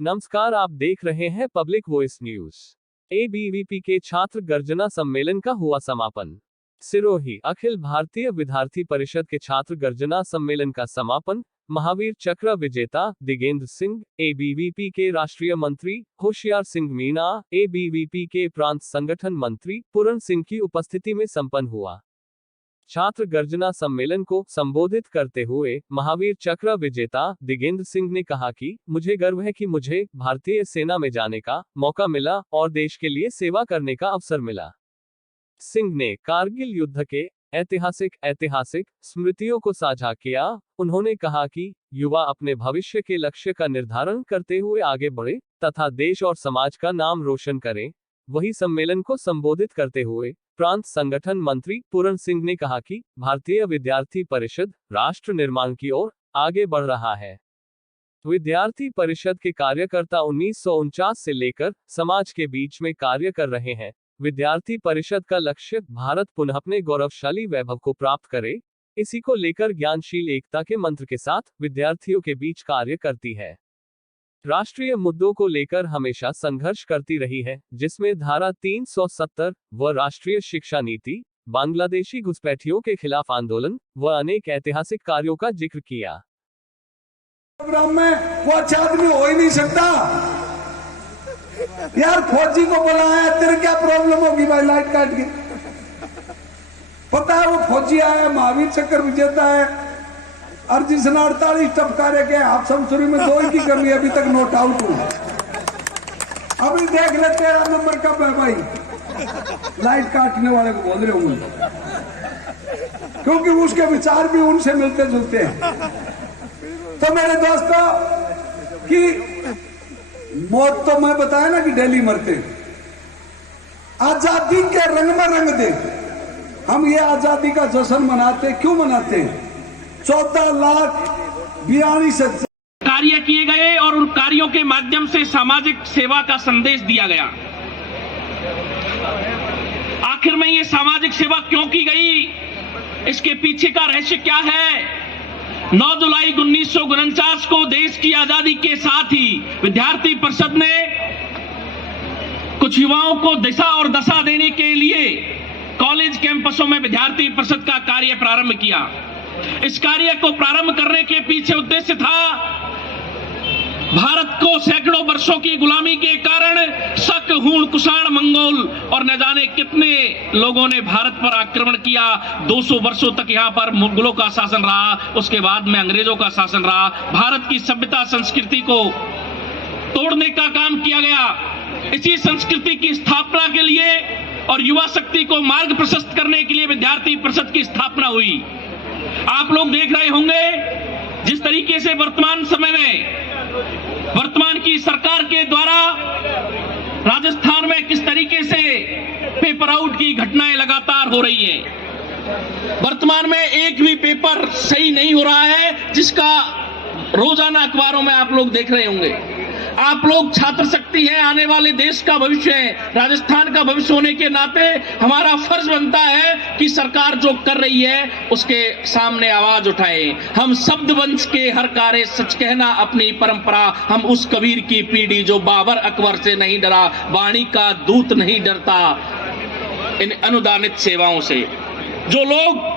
नमस्कार, आप देख रहे हैं पब्लिक वॉइस न्यूज। एबीवीपी के छात्र गर्जना सम्मेलन का हुआ समापन। सिरोही अखिल भारतीय विद्यार्थी परिषद के छात्र गर्जना सम्मेलन का समापन महावीर चक्र विजेता दिगेंद्र सिंह, एबीवीपी के राष्ट्रीय मंत्री होशियार सिंह मीणा, एबीवीपी के प्रांत संगठन मंत्री पूरण सिंह की उपस्थिति में संपन्न हुआ। छात्र गर्जना सम्मेलन को संबोधित करते हुए महावीर चक्र विजेता दिगेंद्र सिंह ने कहा कि मुझे गर्व है कि मुझे भारतीय सेना में जाने का मौका मिला और देश के लिए सेवा करने का अवसर मिला। सिंह ने कारगिल युद्ध के ऐतिहासिक स्मृतियों को साझा किया। उन्होंने कहा कि युवा अपने भविष्य के लक्ष्य का निर्धारण करते हुए आगे बढ़े तथा देश और समाज का नाम रोशन करें। वही सम्मेलन को संबोधित करते हुए प्रांत संगठन मंत्री पूरण सिंह ने कहा कि भारतीय विद्यार्थी परिषद राष्ट्र निर्माण की ओर आगे बढ़ रहा है। विद्यार्थी परिषद के कार्यकर्ता 1949 से लेकर समाज के बीच में कार्य कर रहे हैं। विद्यार्थी परिषद का लक्ष्य भारत पुनः अपने गौरवशाली वैभव को प्राप्त करे। इसी को लेकर ज्ञानशील एकता के मंत्र के साथ विद्यार्थियों के बीच कार्य करती है। राष्ट्रीय मुद्दों को लेकर हमेशा संघर्ष करती रही है, जिसमें धारा 370 व राष्ट्रीय शिक्षा नीति, बांग्लादेशी घुसपैठियों के खिलाफ आंदोलन व अनेक ऐतिहासिक कार्यों का जिक्र किया। प्रोग्राम में वो अच्छा आदमी हो ही नहीं सकता यार। फौजी को बुलाया, तेरे क्या प्रॉब्लम होगी भाई लाइट काट के? पता है वो फौजी आया, महावीर चक्र विजेता है और जिसने 48 टपकारे के हाफ सेंचुरी में 2 ही की कमी, अभी तक नॉट आउट हूं। अभी देख ले 13 नंबर कब है भाई। लाइट काटने वाले को बोल रहे होंगे क्योंकि उसके विचार भी उनसे मिलते जुलते हैं। तो मेरे दोस्तों कि मौत तो मैं बताया ना कि डेली मरते, आजादी के रंग में रंग दे। हम ये आजादी का जश्न मनाते, क्यों मनाते हैं? 14,42,000 कार्य किए गए और उन कार्यों के माध्यम से सामाजिक सेवा का संदेश दिया गया। आखिर में ये सामाजिक सेवा क्यों की गई, इसके पीछे का रहस्य क्या है? 9 जुलाई 1949 को देश की आजादी के साथ ही विद्यार्थी परिषद ने कुछ युवाओं को दिशा और दशा देने के लिए कॉलेज कैंपसों में विद्यार्थी परिषद का कार्य प्रारंभ किया। इस कार्य को प्रारंभ करने के पीछे उद्देश्य था भारत को सैकड़ों वर्षों की गुलामी के कारण शक, हूण, कुषाण, मंगोल और न जाने कितने लोगों ने भारत पर आक्रमण किया। 200 वर्षों तक यहां पर मुगलों का शासन रहा, उसके बाद में अंग्रेजों का शासन रहा। भारत की सभ्यता संस्कृति को तोड़ने का काम किया गया। इसी संस्कृति की स्थापना के लिए और युवा शक्ति को मार्ग प्रशस्त करने के लिए विद्यार्थी परिषद की स्थापना हुई। आप लोग देख रहे होंगे जिस तरीके से वर्तमान समय में वर्तमान की सरकार के द्वारा राजस्थान में किस तरीके से पेपर आउट की घटनाएं लगातार हो रही हैं। वर्तमान में एक भी पेपर सही नहीं हो रहा है, जिसका रोजाना अखबारों में आप लोग देख रहे होंगे। आप लोग छात्र शक्ति है, आने वाले देश का भविष्य है। राजस्थान का भविष्य होने के नाते हमारा फर्ज बनता है कि सरकार जो कर रही है उसके सामने आवाज उठाएं। हम शब्द वंश के हर कार्य सच कहना अपनी परंपरा। हम उस कबीर की पीढ़ी जो बाबर अकबर से नहीं डरा, वाणी का दूत नहीं डरता इन अनुदानित सेवाओं से। जो लोग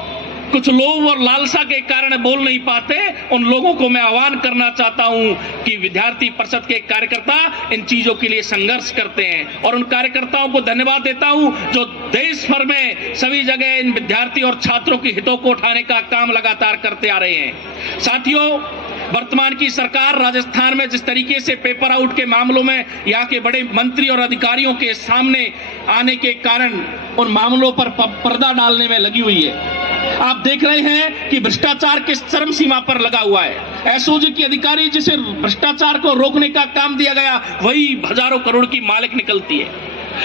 कुछ लोभ और लालसा के कारण बोल नहीं पाते, उन लोगों को मैं आह्वान करना चाहता हूं कि विद्यार्थी परिषद के कार्यकर्ता इन चीजों के लिए संघर्ष करते हैं और उन कार्यकर्ताओं को धन्यवाद देता हूं जो देश भर में सभी जगह इन विद्यार्थी और छात्रों के हितों को उठाने का काम लगातार करते आ रहे हैं। साथियों, वर्तमान की सरकार राजस्थान में जिस तरीके से पेपर आउट के मामलों में यहाँ के बड़े मंत्री और अधिकारियों के सामने आने के कारण उन मामलों पर पर्दा डालने में लगी हुई है। आप देख रहे हैं कि भ्रष्टाचार के चरम सीमा पर लगा हुआ है। एसओजी की अधिकारी जिसे भ्रष्टाचार को रोकने का काम दिया गया, वही हजारों करोड़ की मालिक निकलती है।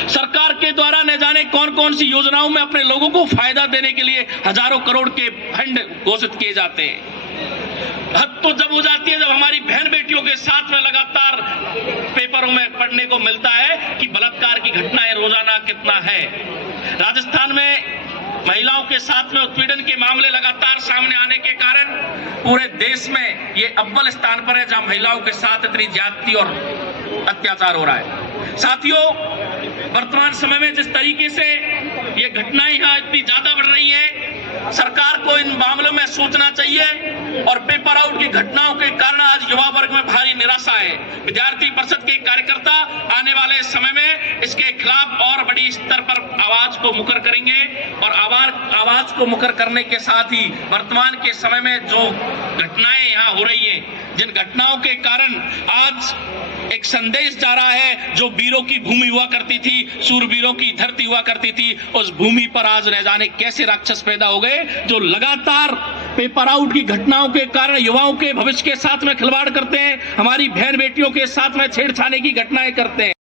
सरकार के द्वारा न जाने कौन कौन सी योजनाओं में अपने लोगों को फायदा देने के लिए हजारों करोड़ के फंड घोषित किए जाते हैं। हद तो जब हो जाती है जब हमारी बहन बेटियों के साथ में लगातार पेपरों में पढ़ने को मिलता है कि बलात्कार की घटनाएं रोजाना कितना है। राजस्थान में महिलाओं के साथ में उत्पीड़न के मामले लगातार सामने आने के कारण पूरे देश में ये अव्वल स्थान पर है जहां महिलाओं के साथ इतनी ज्यादती और अत्याचार हो रहा है। साथियों, वर्तमान समय में जिस तरीके से ये घटनाएं यहाँ इतनी ज्यादा बढ़ रही हैं, सरकार को इन मामलों में सोचना चाहिए और पेपर आउट की घटनाओं के कारण आज युवा वर्ग में भारी निराशा है। विद्यार्थी परिषद के कार्यकर्ता आने वाले समय में इसके खिलाफ और बड़ी स्तर पर आवाज को मुखर करेंगे और आवाज को मुखर करने के साथ ही वर्तमान के समय में जो घटनाएं यहाँ हो रही हैं, जिन घटनाओं के कारण आज एक संदेश जा रहा है, जो वीरों की भूमि हुआ करती थी, शूरवीरों की धरती हुआ करती थी, उस भूमि पर आज न जाने कैसे राक्षस पैदा हो गए जो लगातार पेपर आउट की घटनाओं के कारण युवाओं के भविष्य के साथ में खिलवाड़ करते हैं, हमारी बहन बेटियों के साथ में छेड़छाड़ की घटनाएं करते हैं।